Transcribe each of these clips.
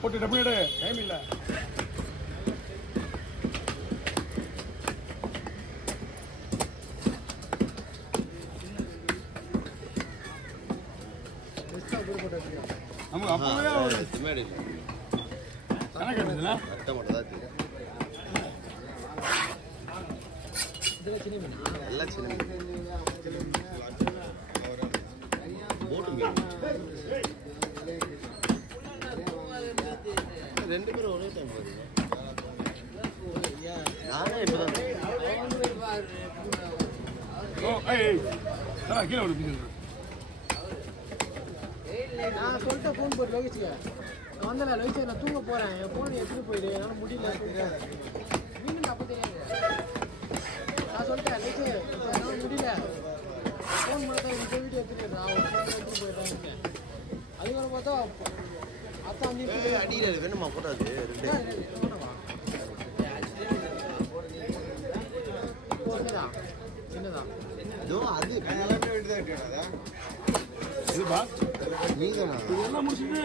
போட்டு double time இல்லை. நமக்கு அப்பவே கணக்கு எடுத்துதுல கரெக்டாக மட்டும் தான் தெரியும். எல்லாம் சின்ன போட்டு மீன் ரெண்டு பேரும் ஒரே டைம் போறீங்க. நானே இப்பதான் கீழே ஒரு நான் சொல்லிட்டு ஃபோன் போட்டு லோகிச்சுக்க வந்தல லோகிச்சு நான் தூங்க போறேன். என் ஃபோன் எடுத்துட்டு போயிடு, என்னால முடியல மீன் அப்போ தெரியாது. நான் சொல்லிட்டேன் லோகிச்சு என்னால முடியல ஃபோன் பண்ணா இந்த வீடியோ எடுத்துட்டு நான் ஒரு ஃபோன் எடுத்துட்டு போயிடுறேன். அதுக்கப்புறம் பார்த்தா அத்தா வந்து அடியில் வேணுமா போட்டாது சின்னதான் அது இதுப்பா நீங்க இதெல்லாம் முடிச்சுட்டு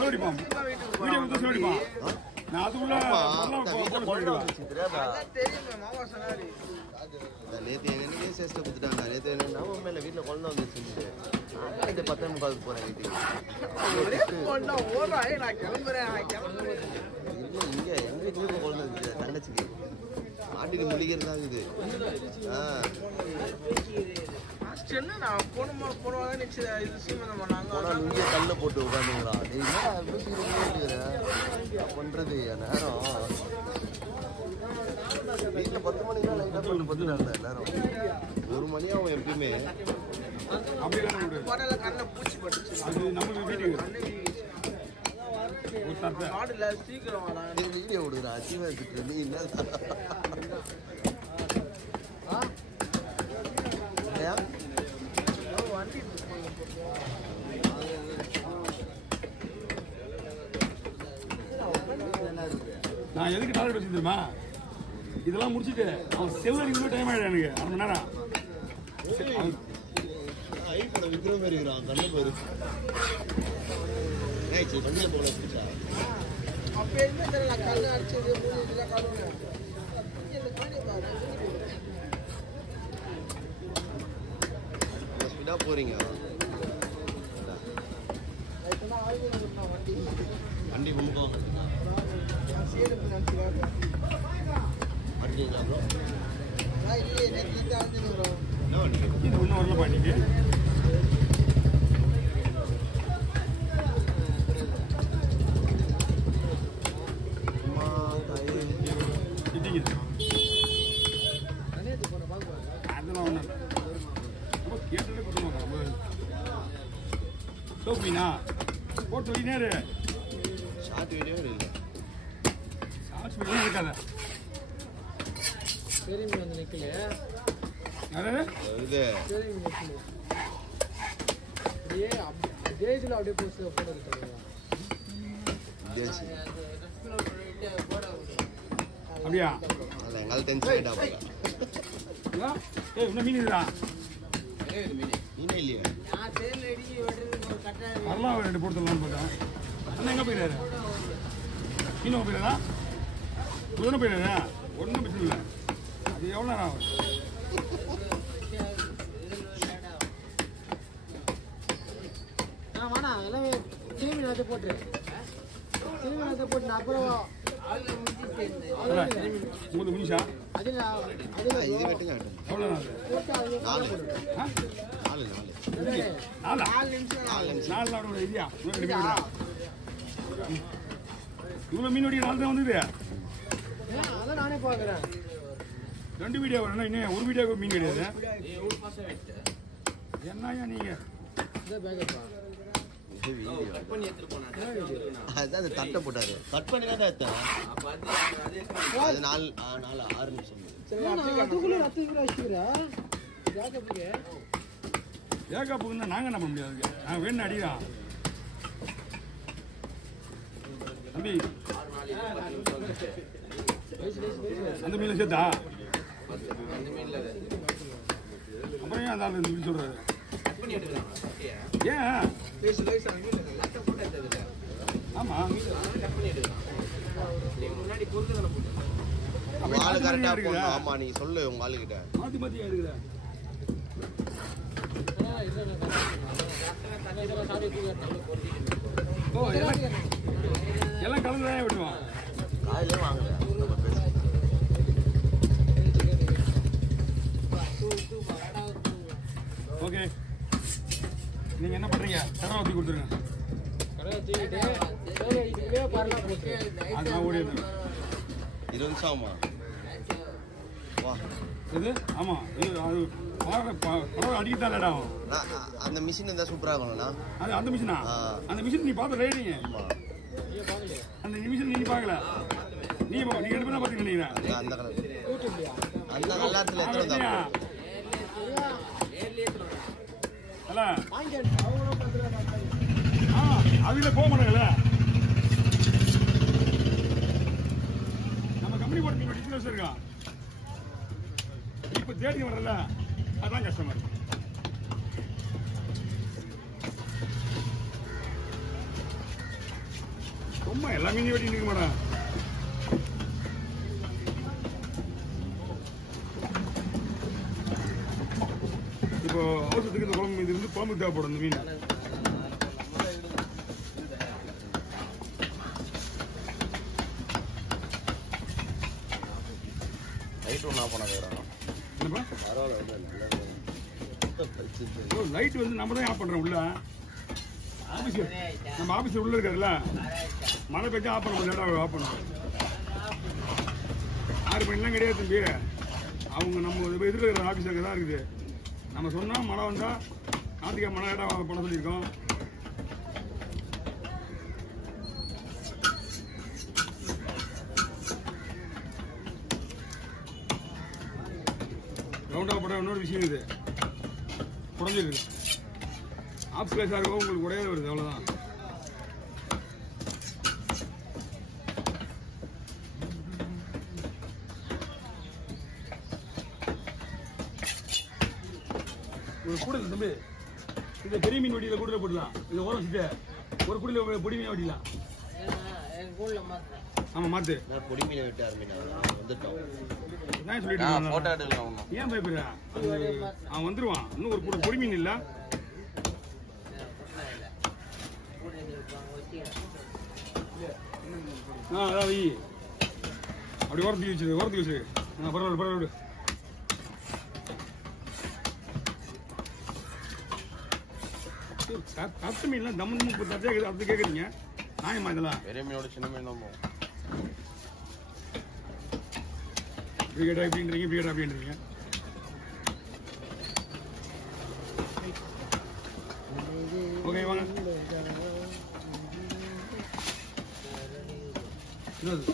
சொல்லிப்பான் வீடியோ கொடுத்து சொல்லிப்பான். நான் அதுக்குள்ள நேற்று என்னைக்கே சேஸ்ட்டை கொடுத்துட்டாங்க. நேற்று என்ன உண்மையில வீட்டில் குழந்தை வந்து செஞ்சுட்டு இந்த 10:45 போகிறேன் வீட்டுக்கு. இல்லை இங்கே எங்கள் வீட்டுக்கு குழந்தை இருக்குது தங்கச்சிக்கு மாட்டுக்கு முடிக்கிறது தான் இருக்குது. இங்கே கல்ல போட்டு உட்காந்துங்களா பண்றது நேரம் வீட்டில் 10 மணிக்கெல்லாம் லைட்டாக போட்டு பத்துனாங்க எல்லாரும். 1 மணி ஆகும் எப்பயுமே. வீடியோ விடுறா அச்சீவா எடுத்துட்டு நீ என்ன நான் எதுக்கு டார்கெட் வச்சு தெரியுமா? இதெல்லாம் முடிச்சுட்டு அவன் செவ்வரி இன்னும் டைம் ஆகிடும் எனக்கு 1/2 மணி நேரம். ஐபோட விக்ரம் மாதிரி இருக்கிறான் கண்ணு போயிரு பண்ணிய போல ஸ்பீடா போறீங்க. வண்டி முழுக்க இது ஒன்றும் வரல பாட்டிக்கு. அதெல்லாம் ஒன்றும் ரொம்ப கேட்டுட்டு கொடுக்க சோப்பினா போட்டு வைக்கினாரு. ஷார்ட் வீடியோ இல்லை ஷார்ட்ஸ் வீடியோ இருக்காத பெரிய மீன் வந்து நிக்கல. இது பெரிய மீன் நிக்கல. அப்படியே டேஜில் அப்படியே போஸ்ட் போட்டோ எடுத்தாங்க. அப்படியா? அதில் எங்கால் டென்ஷன் ஆகிட்டா போல. இன்னும் மீன் இருக்குதா? மீனே இல்லையா? வரலாம் 2 போட்டுடலான்னு பார்த்தேன். அண்ணா எங்கே போயிடாரு? மீன் போயிடாதா? தானே போயிடாதா? ஒன்றும் பிரச்சனை இல்லை. அது எவ்வளோ நேரம் ஆகும்? வாண்ணா எல்லாமே திரும்பி அதை போட்டுரு. திரும்பி அதை போட்டு அப்புறம் 3 நிமிஷம். அது இது வெட்டுங்க எவ்வளோ நேரம்? போட்டு அது 4 இல்லையா? இவ்வளோ மீன் வெடி 4 தான் வந்தது. அதான் நானே பார்க்குறேன். 2 வீடியோ வரணும். இன்னும் ஒரு வீடியோக்கு மீன் கிடையாது. என்னையா நீங்கள் அதுதான் அந்த தட்டை போட்டாரு. கட் பண்ணி தான் எடுத்தேன். அது 6 நிமிஷம். ஏகாப்புக்குன்னா நாங்கள் என்ன பண்ண முடியாது. நாங்கள் வேணும் அடிதான் தம்பி. அந்த மீன் சேர்த்தா அப்புறம் ஏன் அந்த ஆள் இப்படி சொல்றாரு? ஏன் ஆமா கட் பண்ணிடு. நீ முன்னாடி பொறுத்து தான போடு. உங்க ஆளு கரெக்டா போடணும். ஆமா நீ சொல்லு உங்க ஆளு கிட்ட. மாத்தி மாத்தியா இருக்குதா? ஓ எல்லாம் கலந்து தான் விடுவோம். காலையிலே வாங்கல நம்ம பேச. ஓகே நீங்க என்ன பண்றீங்க? தர ஊத்தி கொடுத்துருங்க. அது ஓடி 20 நிமிஷம் ஆமா. வா இது ஆமா இது அது பரவாயில்ல அடிக்கத்தான்டா. அந்த மிஷின் இருந்தா சூப்பரா இருக்கும்ல. அது அந்த மிஷினா? அந்த மிஷின் நீ பார்த்த ரைடிங். அந்த மிஷின் நீ பார்க்கல. நீ ரெண்டு பேரும் பார்த்து நினைக்கிறேன். அந்த கலர் அந்த கலர்ல எத்தனை தான் அல்ல அதுல போக மாட்டாங்கல்ல. நம்ம கம்பெனி போட்டு நீங்க டிஸ்பிளேஸ் இருக்கா இப்ப தேடி வரல. அதான் கஷ்டமா இருக்கு. ரொம்ப எல்லாமே நீ வெட்டி நிற்க மாட்டேன். இப்போ அவசரத்துக்கு இந்த குழம்பு இது வந்து குழம்பு தேவைப்படும். இந்த மீன் லைட் வந்து நம்ம தான் ஆஃப் பண்றோம். உள்ள ஆபீஸ் நம்ம ஆபீஸ் உள்ள இருக்காருல்ல, மழை பெஞ்சா ஆஃப் பண்ண முடியாது. ஆஃப் பண்ணுவோம் 6 மணிலாம் கிடையாது தம்பி. அவங்க நம்ம எதிர்க்க இருக்கிற ஆஃபீஸ் அங்கே தான் இருக்குது. நம்ம சொன்னால் மழை வந்தால் நாட்டுக்கே மழை இடம் பண்ண சொல்லியிருக்கோம். ரவுண்டாக போட இன்னொரு விஷயம் இது குறைஞ்சிருக்கு. ஆஃப் பிளேஸாக இருக்கோ உங்களுக்கு உடையாது வருது. அவ்வளோதான். கூட தம்பி இந்த பெரிய மீன் வட்டியில் கூட போடலாம். இதை ஓரம் வச்சுட்டு ஒரு குடியில் பொடி மீன் வட்டிலாம். ஆமா மாத்து பொடி மீனை விட்டு மீன் வந்துட்டோம். ஏன் பயப்படுற? அவன் வந்துருவான். இன்னும் ஒரு கூட பொடி மீன் இல்ல. அதான் வை அப்படி ஓரத்துக்கு வச்சிரு. ஓரத்துக்கு வச்சிரு. பரவாயில்ல பரவாயில்ல. கத்து மீன்லாம் தம்மு தட்டே அது கேட்குறீங்க. நியாயமா இதெல்லாம்? பெரிய மீனோட சின்ன மீன் தான் போகும். இப்படி எப்படின்றீங்க, இப்படி அப்படின்றீங்க. ஓகே வாங்க. என்னது